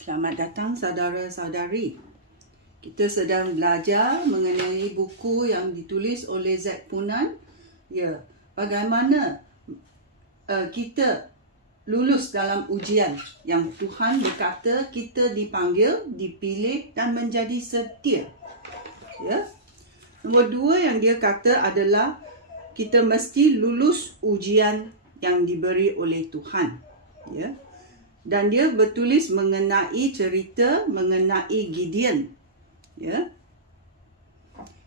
Selamat datang saudara-saudari. Kita sedang belajar mengenai buku yang ditulis oleh Zack Punan. Ya, bagaimana kita lulus dalam ujian yang Tuhan berkata kita dipanggil, dipilih dan menjadi setia. Ya. Nombor 2 yang dia kata adalah kita mesti lulus ujian yang diberi oleh Tuhan. Ya. Dan dia bertulis mengenai cerita mengenai Gideon. Ya.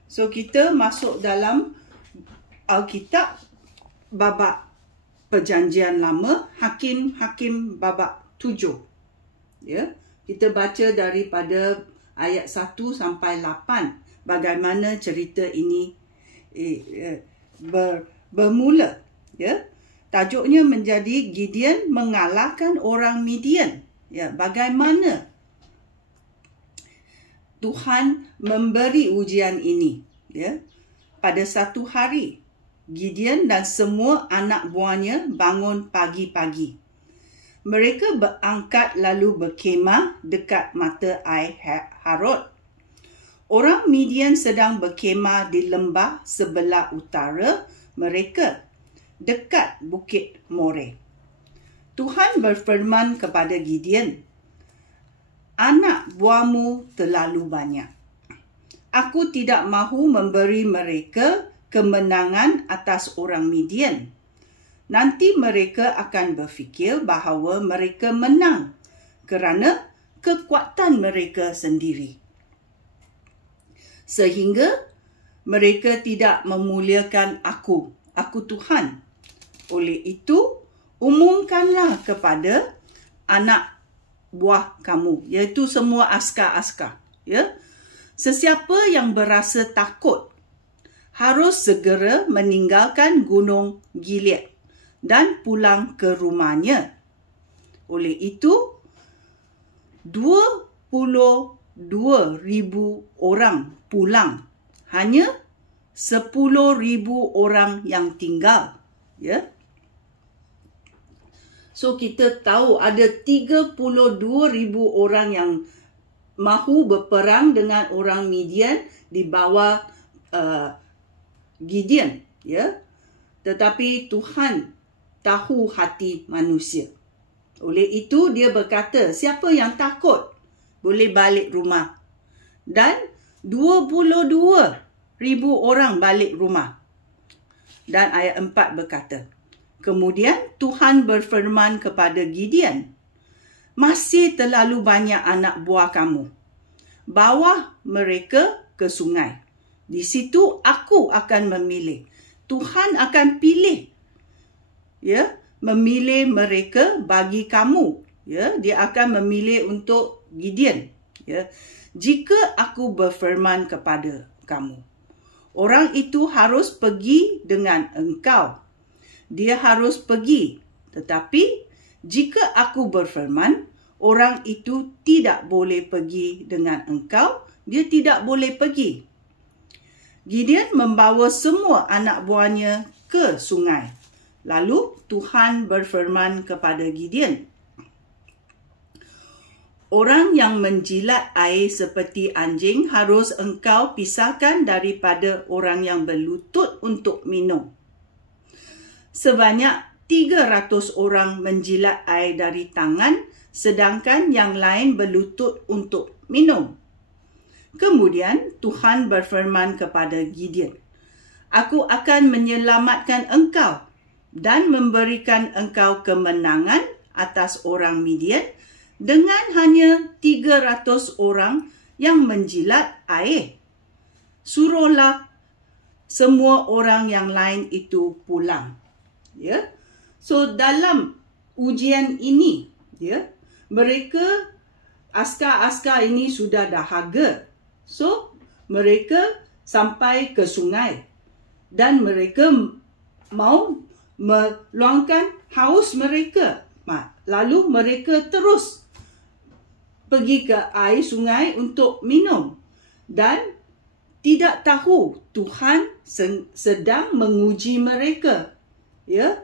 So kita masuk dalam Alkitab babak Perjanjian Lama, Hakim-Hakim babak 7. Ya. Kita baca daripada ayat 1 sampai 8 bagaimana cerita ini bermula. Ya. Tajuknya menjadi Gideon mengalahkan orang Midian. Ya, bagaimana Tuhan memberi ujian ini. Ya. Pada satu hari, Gideon dan semua anak buahnya bangun pagi-pagi. Mereka berangkat lalu berkemah dekat mata air Harod. Orang Midian sedang berkemah di lembah sebelah utara mereka, dekat Bukit More. Tuhan berfirman kepada Gideon, "Anak buahmu terlalu banyak. Aku tidak mahu memberi mereka kemenangan atas orang Midian. Nanti mereka akan berfikir bahawa mereka menang kerana kekuatan mereka sendiri. Sehingga mereka tidak memuliakan aku Tuhan. Oleh itu, umumkanlah kepada anak buah kamu, iaitu semua askar-askar. Ya? Sesiapa yang berasa takut harus segera meninggalkan Gunung Gilead dan pulang ke rumahnya." Oleh itu, 22,000 orang pulang. Hanya 10,000 orang yang tinggal. Ya. So kita tahu ada 32,000 orang yang mahu berperang dengan orang Midian di bawah Gideon. Ya. Tetapi Tuhan tahu hati manusia. Oleh itu dia berkata, siapa yang takut boleh balik rumah. Dan 22,000 orang balik rumah. Dan ayat 4 berkata, kemudian Tuhan berfirman kepada Gideon, "Masih terlalu banyak anak buah kamu. Bawa mereka ke sungai. Di situ aku akan memilih." Tuhan akan pilih. Ya, memilih mereka bagi kamu. Ya, dia akan memilih untuk Gideon. Ya. "Jika aku berfirman kepada kamu, orang itu harus pergi dengan engkau. Dia harus pergi. Tetapi jika aku berfirman, orang itu tidak boleh pergi dengan engkau, dia tidak boleh pergi." Gideon membawa semua anak buahnya ke sungai. Lalu Tuhan berfirman kepada Gideon, "Orang yang menjilat air seperti anjing harus engkau pisahkan daripada orang yang berlutut untuk minum. Sebanyak 300 orang menjilat air dari tangan, sedangkan yang lain berlutut untuk minum." Kemudian Tuhan berfirman kepada Gideon, "Aku akan menyelamatkan engkau dan memberikan engkau kemenangan atas orang Midian dengan hanya 300 orang yang menjilat air. Suruhlah semua orang yang lain itu pulang." Ya. So dalam ujian ini, ya, mereka askar-askar ini sudah dahaga. So mereka sampai ke sungai dan mereka mau meluangkan haus mereka. Lalu mereka terus pergi ke air sungai untuk minum dan tidak tahu Tuhan sedang menguji mereka. Ya.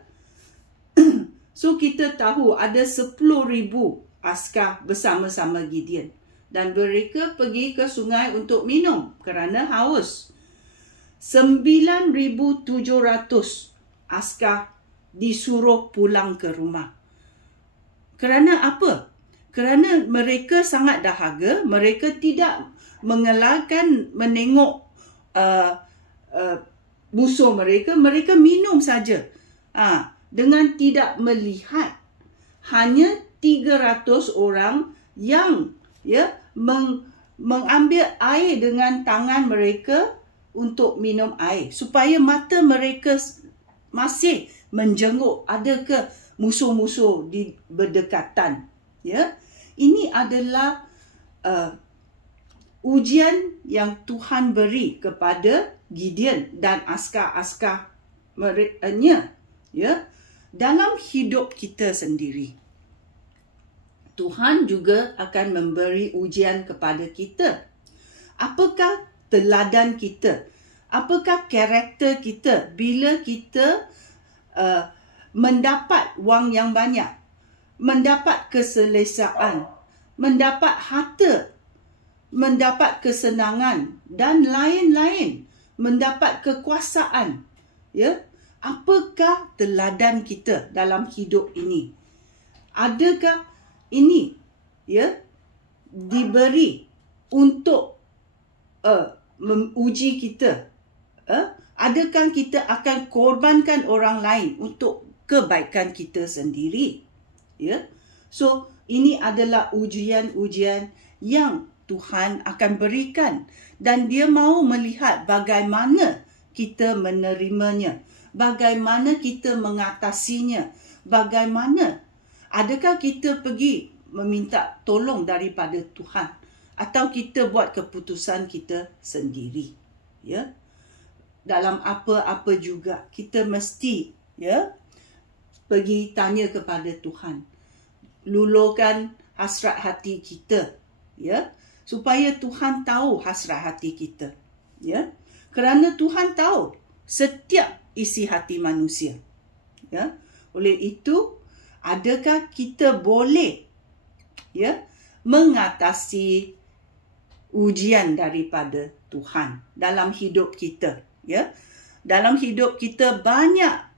So kita tahu ada 10,000 askar bersama-sama Gideon. Dan mereka pergi ke sungai untuk minum kerana haus. 9,700 askar disuruh pulang ke rumah. Kerana apa? Kerana mereka sangat dahaga, mereka tidak mengelakkan menengok musuh mereka, mereka minum saja. Dengan tidak melihat hanya 300 orang yang mengambil air dengan tangan mereka untuk minum air, supaya mata mereka masih menjenguk ada ke musuh-musuh di berdekatan. Ini adalah ujian yang Tuhan beri kepada Gideon dan askar-askar mereka. Dalam hidup kita sendiri, Tuhan juga akan memberi ujian kepada kita. Apakah teladan kita? Apakah karakter kita bila kita mendapat wang yang banyak, mendapat keselesaan, mendapat harta, mendapat kesenangan dan lain-lain, mendapat kekuasaan. Apakah teladan kita dalam hidup ini? Adakah ini diberi untuk menguji kita? Adakah kita akan korbankan orang lain untuk kebaikan kita sendiri? So, ini adalah ujian-ujian yang Tuhan akan berikan, dan dia mahu melihat bagaimana kita menerimanya, bagaimana kita mengatasinya, bagaimana. Adakah kita pergi meminta tolong daripada Tuhan, atau kita buat keputusan kita sendiri? Dalam apa-apa juga kita mesti pergi tanya kepada Tuhan, luluhkan hasrat hati kita, supaya Tuhan tahu hasrat hati kita. Kerana Tuhan tahu setiap isi hati manusia. Oleh itu, adakah kita boleh mengatasi ujian daripada Tuhan dalam hidup kita? Dalam hidup kita banyak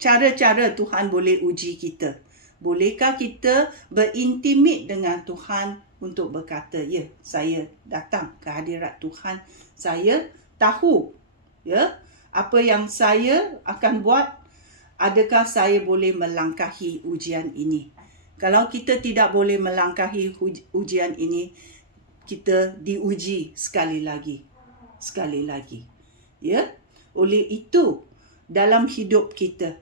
cara-cara Tuhan boleh uji kita. Bolehkah kita berintimate dengan Tuhan untuk berkata, saya datang ke hadirat Tuhan, saya tahu apa yang saya akan buat. Adakah saya boleh melangkahi ujian ini? Kalau kita tidak boleh melangkahi ujian ini, kita diuji sekali lagi. Oleh itu, dalam hidup kita,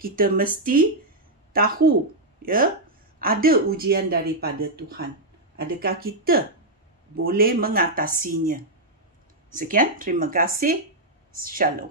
kita mesti tahu ada ujian daripada Tuhan. Adakah kita boleh mengatasinya? Sekian, terima kasih. Shalom.